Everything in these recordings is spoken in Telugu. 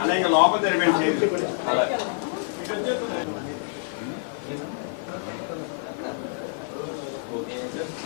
అలాగే ఇంకా లోపల తెరిపేయండి అలా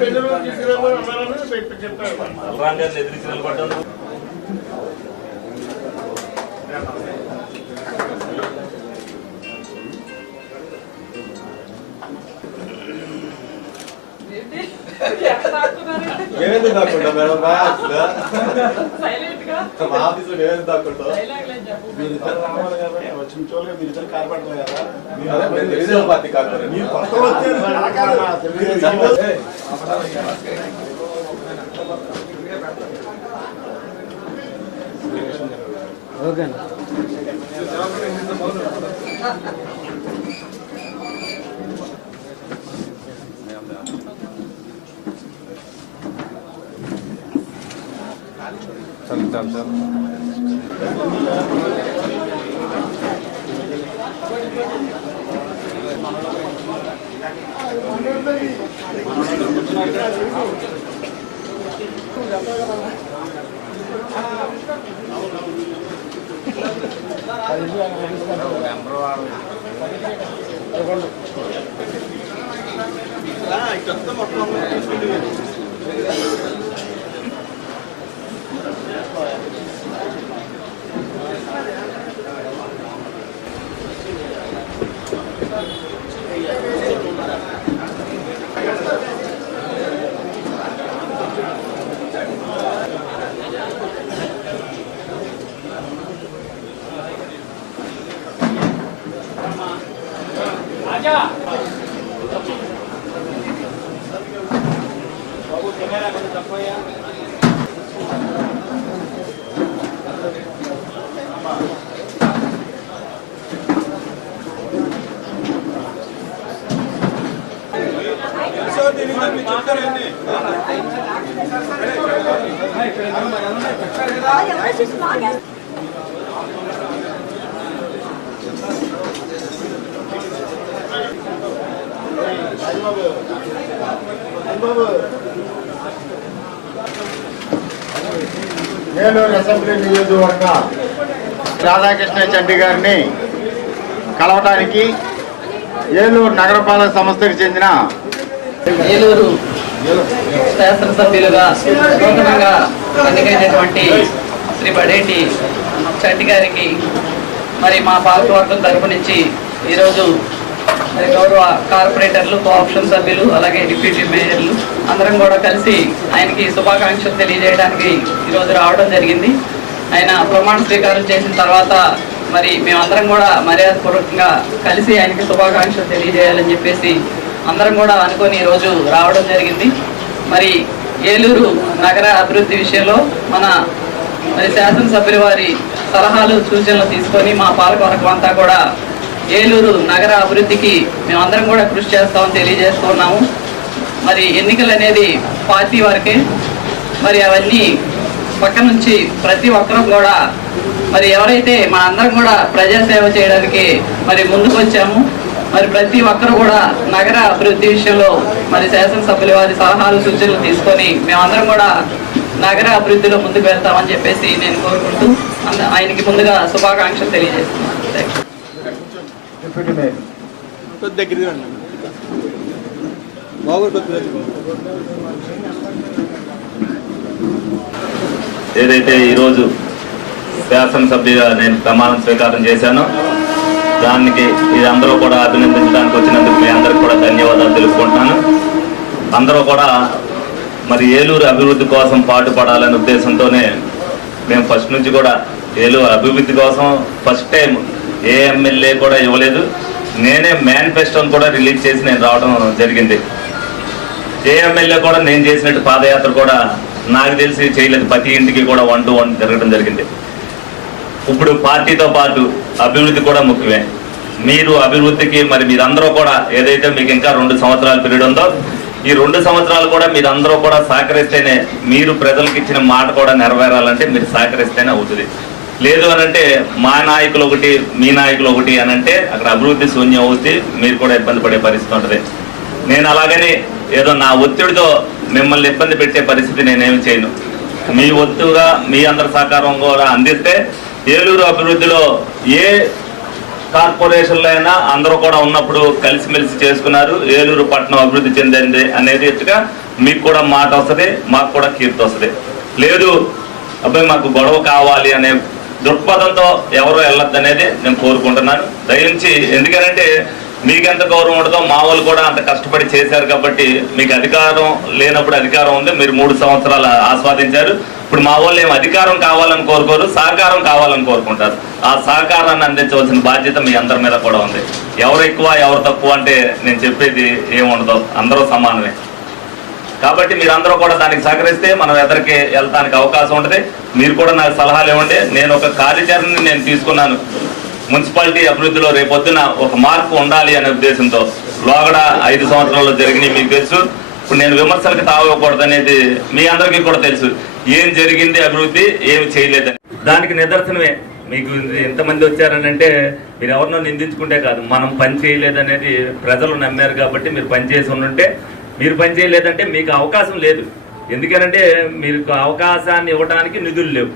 పెన్నులు తీసుకురామని ఎదిరించి నిలబడ్డాను ఏమైంది దాక్కుంటా మేడం? సైలెంట్గా? మా ఆఫీస్లో ఏమైంది దాక్కుంటా మీరిద్దరు రావాలి కాబట్టి వచ్చిన చోళ్ళ మీరిద్దరు కార్పడతారు కదా. తెలుగుదేశం పార్టీ కాకపోతే. మీరు కొత్త వచ్చారు. నాకన్నా తెలుగుదేశం. ఏలూరు అసెంబ్లీ నియోజకవర్గ రాధాకృష్ణ చెడ్డి గారిని కలవటానికి ఏలూరు నగరపాలక సంస్థకు చెందిన ఏలూరు శాసనసభ్యులుగా నూతనంగా ఎన్నికైనటువంటి శ్రీ బడేటి చంటి గారికి మరి మా పాలకవర్గం తరపు నుంచి ఈరోజు మరి గౌరవ కార్పొరేటర్లు కోఆప్షన్ సభ్యులు అలాగే డిప్యూటీ మేయర్లు అందరం కూడా కలిసి ఆయనకి శుభాకాంక్షలు తెలియజేయడానికి ఈరోజు రావడం జరిగింది. ఆయన ప్రమాణ స్వీకారం చేసిన తర్వాత మరి మేమందరం కూడా మర్యాదపూర్వకంగా కలిసి ఆయనకి శుభాకాంక్షలు తెలియజేయాలని చెప్పేసి అందరం కూడా అనుకొని ఈరోజు రావడం జరిగింది. మరి ఏలూరు నగర అభివృద్ధి విషయంలో మన మరి శాసనసభ్యుల వారి సలహాలు సూచనలు తీసుకొని మా పాలకవర్గం అంతా కూడా ఏలూరు నగర అభివృద్ధికి మేమందరం కూడా కృషి చేస్తామని తెలియజేస్తున్నాము మరి ఎన్నికలు అనేది పార్టీ వరకే. మరి అవన్నీ పక్క నుంచి ప్రతి ఒక్కరం కూడా మరి ఎవరైతే మా అందరం కూడా ప్రజాసేవ చేయడానికి మరి ముందుకు వచ్చాము మరి ప్రతి ఒక్కరు కూడా నగర అభివృద్ధి విషయంలో మరి శాసనసభ్యుల వారి సలహాలు సూచనలు తీసుకొని మేమందరం కూడా నగర అభివృద్ధిలో ముందుకు వెళ్తామని చెప్పేసి నేను కోరుకుంటూ అంద- ఆయనకి ముందుగా శుభాకాంక్షలు తెలియజేస్తున్నాను. ఏదైతే ఈరోజు శాసనసభ్యుగా నేను ప్రమాణ స్వీకారం చేశానో దానికి ఇది అందరూ కూడా అభినందించడానికి వచ్చినందుకు మీ అందరికి కూడా ధన్యవాదాలు తెలుపుకుంటున్నాను. అందరూ కూడా మరి ఏలూరు అభివృద్ధి కోసం పాటుపడాలనే ఉద్దేశంతోనే మేము ఫస్ట్ నుంచి కూడా ఏలూరు అభివృద్ధి కోసం ఫస్ట్ టైం ఏ ఎమ్మెల్యే కూడా ఇవ్వలేదు. నేనే మేనిఫెస్టోని కూడా రిలీజ్ చేసి నేను రావడం జరిగింది. ఏ ఎమ్మెల్యే కూడా నేను చేసినట్టు పాదయాత్ర కూడా నాకు తెలిసి చేయలేదు. ప్రతి ఇంటికి కూడా వన్ టు వన్ జరగడం జరిగింది. ఇప్పుడు పార్టీతో పాటు అభివృద్ధి కూడా ముఖ్యమే. మీరు అభివృద్ధికి మరి మీరందరూ కూడా ఏదైతే మీకు ఇంకా రెండు సంవత్సరాల పీరియడ్ ఉందో ఈ రెండు సంవత్సరాలు కూడా మీరు అందరూ కూడా సహకరిస్తేనే మీరు ప్రజలకు ఇచ్చిన మాట కూడా నెరవేరాలంటే మీరు సహకరిస్తేనే అవుతుంది. లేదు అనంటే మా నాయకులు ఒకటి మీ నాయకులు ఒకటి అని అంటే అక్కడ అభివృద్ధి శూన్యం అవుతుంది మీరు కూడా ఇబ్బంది పడే పరిస్థితి ఉంటుంది. నేను అలాగని ఏదో నా ఒత్తిడితో మిమ్మల్ని ఇబ్బంది పెట్టే పరిస్థితి నేనేమి చేయను. మీ ఒత్తుగా మీ అందరి సహకారం కూడా అందిస్తే ఏలూరు అభివృద్ధిలో ఏ కార్పొరేషన్లో అయినా అందరూ కూడా ఉన్నప్పుడు కలిసిమెలిసి చేసుకున్నారు. ఏలూరు పట్టణం అభివృద్ధి చెందింది అనేది ఎట్టుగా మీకు కూడా మాట వస్తుంది మాకు కూడా కీర్తి వస్తుంది. లేదు అబ్బాయి మాకు గొడవ కావాలి అనే దృక్పథంతో ఎవరు వెళ్ళొద్దు అనేది నేను కోరుకుంటున్నాను. దయించి ఎందుకనంటే మీకెంత గౌరవం ఉండదో మా వాళ్ళు కూడా అంత కష్టపడి చేశారు కాబట్టి మీకు అధికారం లేనప్పుడు అధికారం ఉంది. మీరు మూడు సంవత్సరాలు ఆస్వాదించారు. ఇప్పుడు మా వాళ్ళు ఏం అధికారం కావాలని కోరుకోరు సహకారం కావాలని కోరుకుంటారు. ఆ సహకారాన్ని అందించవలసిన బాధ్యత మీ అందరి మీద కూడా ఉంది. ఎవరు ఎక్కువ ఎవరు తక్కువ అంటే నేను చెప్పేది ఏముండదు. అందరూ సమానమే. కాబట్టి మీరందరూ కూడా దానికి సహకరిస్తే మనం ఎదరికి వెళ్తానికి అవకాశం ఉంటుంది. మీరు కూడా నాకు సలహాలు ఇవ్వండి. నేను ఒక కార్యాచరణని నేను తీసుకున్నాను. మున్సిపాలిటీ అభివృద్ధిలో రేపొద్దున ఒక మార్పు ఉండాలి అనే ఉద్దేశంతో లోగడ ఐదు సంవత్సరాల్లో జరిగినాయి మీకు తెలుసు ఇప్పుడు నేను విమర్శలకు తావకూడదు అనేది మీ అందరికీ కూడా తెలుసు. ఏం జరిగింది అభివృద్ధి ఏమి చేయలేదని. దానికి నిదర్శనమే. మీకు ఎంతమంది వచ్చారనంటే మీరు ఎవరినో నిందించుకుంటే కాదు. మనం పని చేయలేదనేది ప్రజలు నమ్మారు కాబట్టి మీరు పని చేసి ఉంటే మీరు పని చేయలేదంటే మీకు అవకాశం లేదు. ఎందుకనంటే మీరు అవకాశాన్ని ఇవ్వడానికి నిధులు లేవు.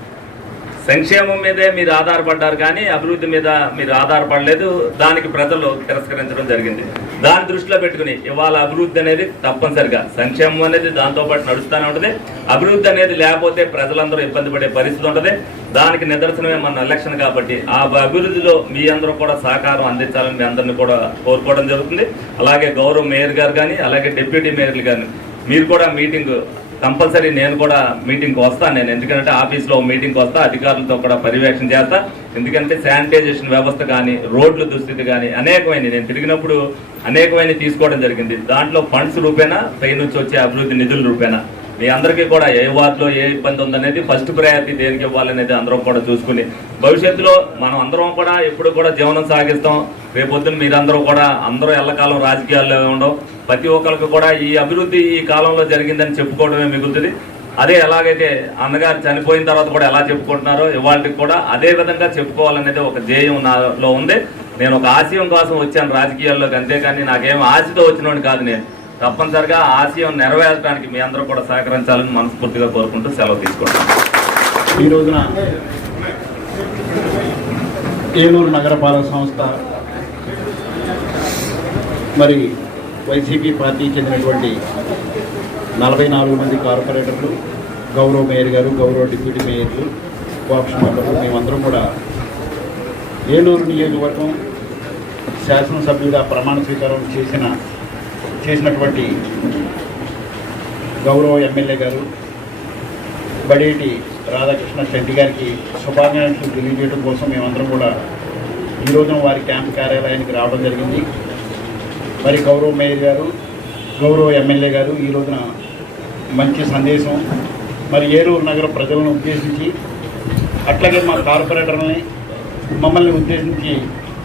సంక్షేమం మీదే మీరు ఆధారపడ్డారు కానీ అభివృద్ధి మీద మీరు ఆధారపడలేదు. దానికి ప్రజలు తిరస్కరించడం జరిగింది. దాని దృష్టిలో పెట్టుకుని ఇవాళ అభివృద్ధి అనేది తప్పనిసరిగా సంక్షేమం అనేది దాంతో పాటు నడుస్తూనే ఉంటుంది. అభివృద్ధి అనేది లేకపోతే ప్రజలందరూ ఇబ్బంది పడే పరిస్థితి ఉంటుంది. దానికి నిదర్శనమే మన ఎలక్షన్ కాబట్టి ఆ అభివృద్ధిలో మీ అందరూ కూడా సహకారం అందించాలని మీ అందరిని కూడా కోరుకోవడం జరుగుతుంది. అలాగే గౌరవ మేయర్ గారు కానీ అలాగే డిప్యూటీ మేయర్లు కానీ మీరు కూడా మీటింగ్ కంపల్సరీ నేను కూడా మీటింగ్కి వస్తాను నేను ఎందుకంటే ఆఫీస్లో మీటింగ్కి వస్తా అధికారులతో కూడా పర్యవేక్షణ చేస్తా. ఎందుకంటే శానిటైజేషన్ వ్యవస్థ కానీ రోడ్ల దుస్థితి కానీ అనేకమైన నేను తిరిగినప్పుడు అనేకమైన తీసుకోవడం జరిగింది. దాంట్లో ఫండ్స్ రూపేనా పై నుంచి వచ్చే అభివృద్ధి నిధుల రూపేనా మీ అందరికీ కూడా ఏ వార్డులో ఏ ఇబ్బంది ఉందనేది ఫస్ట్ ప్రయారిటీ దేనికి ఇవ్వాలనేది అందరం కూడా చూసుకుని భవిష్యత్తులో మనం అందరం కూడా ఎప్పుడు కూడా జీవనం సాగిస్తాం. రేపొద్దున మీరందరూ కూడా అందరూ ఎల్లకాలం రాజకీయాల్లో ఉండవు ప్రతి ఒక్కరికి కూడా ఈ అభివృద్ధి ఈ కాలంలో జరిగిందని చెప్పుకోవడమే మిగులుతుంది. అదే ఎలాగైతే అన్నగారు చనిపోయిన తర్వాత కూడా ఎలా చెప్పుకుంటున్నారో ఇవాళకి కూడా అదే విధంగా చెప్పుకోవాలనేది ఒక ధ్యేయం నాలో ఉంది. నేను ఒక ఆశయం కోసం వచ్చాను రాజకీయాల్లోకి అంతేకాని నాకేం ఆశతో వచ్చినోడు కాదు నేను. తప్పనిసరిగా ఆశయం నెరవేర్చడానికి మీ అందరూ కూడా సహకరించాలని మనస్ఫూర్తిగా కోరుకుంటూ సెలవు తీసుకుంటాం ఈ రోజున ఏలూరు నగరపాలక సంస్థ మరి వైసీపీ పార్టీకి చెందినటువంటి నలభై నాలుగు మంది కార్పొరేటర్లు గౌరవ మేయర్ గారు గౌరవ డిప్యూటీ మేయర్లు కోఆప్షన్ మెంబర్లు మేమందరం కూడా ఏలూరు నియోజకవర్గం శాసనసభ్యుడిగా ప్రమాణ స్వీకారం చేసిన చేసినటువంటి గౌరవ ఎమ్మెల్యే గారు బడేటి రాధాకృష్ణ శెట్టి గారికి శుభాకాంక్షలు తెలియజేయడం కోసం మేమందరం కూడా ఈ వారి క్యాంప్ కార్యాలయానికి రావడం జరిగింది. మరి గౌరవ మేయర్ గారు గౌరవ ఎమ్మెల్యే గారు ఈ రోజున మంచి సందేశం మరి ఏలూరు నగర ప్రజలను ఉద్దేశించి అట్లాగే మా కార్పొరేటర్ని మమ్మల్ని ఉద్దేశించి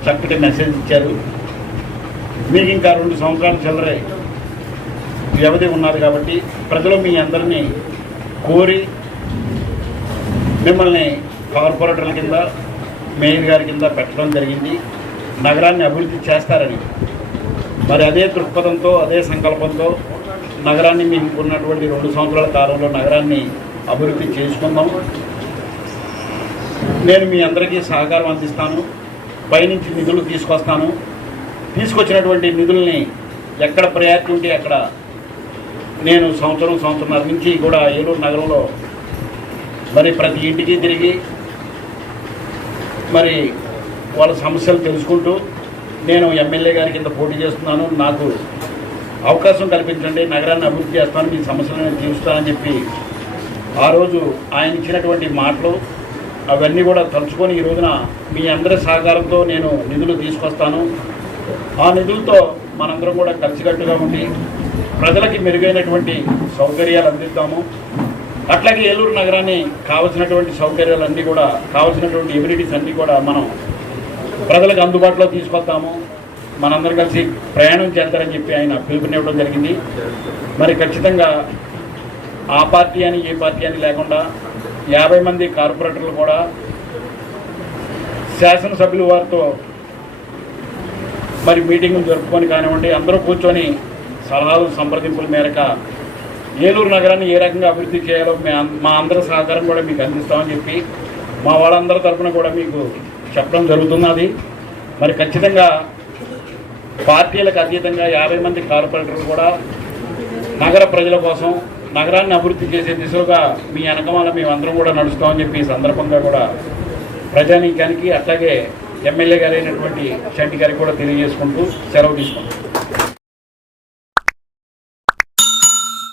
చక్కటి మెసేజ్ ఇచ్చారు. మీకు ఇంకా రెండు సంవత్సరాలు చిల్లరే. వ్యవధి ఉన్నారు కాబట్టి ప్రజలు మీ అందరినీ కోరి మిమ్మల్ని కార్పొరేటర్ల కింద మేయర్ గారి కింద పెట్టడం జరిగింది. నగరాన్ని అభివృద్ధి చేస్తారని. మరి అదే దృక్పథంతో అదే సంకల్పంతో నగరాన్ని మీకు ఉన్నటువంటి రెండు సంవత్సరాల కాలంలో నగరాన్ని అభివృద్ధి చేసుకుందాం. నేను మీ అందరికీ సహకారం అందిస్తాను. పైనుంచి నిధులు తీసుకొస్తాను. తీసుకొచ్చినటువంటి నిధుల్ని ఎక్కడ ప్రయారిటీ ఉంటే అక్కడ నేను సంవత్సరం సంవత్సరంన్నర నుంచి కూడా ఏలూరు నగరంలో మరి ప్రతి ఇంటికి తిరిగి మరి వాళ్ళ సమస్యలు తెలుసుకుంటూ నేను ఎమ్మెల్యే గారి కింద పోటీ చేస్తున్నాను. నాకు అవకాశం కల్పించండి. నగరాన్ని అభివృద్ధి చేస్తాను. మీ సమస్యలను తీరుస్తానని చెప్పి ఆ రోజు ఆయన ఇచ్చినటువంటి మాటలు అవన్నీ కూడా తలుచుకొని ఈ రోజున మీ అందరి సహకారంతో నేను నిధులు తీసుకొస్తాను. ఆ నిధులతో మనందరం కూడా కలిసికట్టుగా ఉండి ప్రజలకి మెరుగైనటువంటి సౌకర్యాలు అందిద్దాము. అట్లాగే ఏలూరు నగరాన్ని కావలసినటువంటి సౌకర్యాలన్నీ కూడా కావలసినటువంటి ఎమ్యూనిటీస్ అన్నీ కూడా మనం ప్రజలకు అందుబాటులో తీసుకొస్తాము. మనందరం కలిసి ప్రయాణం చేస్తారని చెప్పి ఆయన పిలుపునివ్వడం జరిగింది. మరి ఖచ్చితంగా ఆ పార్టీ అని ఏ పార్టీ అని లేకుండా యాభై మంది కార్పొరేటర్లు కూడా శాసనసభ్యులు వారితో మరి మీటింగులు జరుపుకొని కానివ్వండి అందరూ కూర్చొని సలహాలు సంప్రదింపుల మేరక ఏలూరు నగరాన్ని ఏ రకంగా అభివృద్ధి చేయాలో మే మా అందరి సహకారం కూడా మీకు అందిస్తామని చెప్పి మా వాళ్ళందరి తరఫున కూడా మీకు చెప్పడం జరుగుతున్నది. మరి ఖచ్చితంగా పార్టీలకు అతీతంగా యాభై మంది కార్పొరేటర్లు కూడా నగర ప్రజల కోసం నగరాన్ని అభివృద్ధి చేసే దిశగా మీ వెనకమాల మేమందరం కూడా నడుస్తామని చెప్పి ఈ సందర్భంగా కూడా ప్రజానీకానికి అట్లాగే ఎమ్మెల్యే గారైనటువంటి షెట్టి గారికి కూడా తెలియజేసుకుంటూ సెలవు తీసుకుంటాం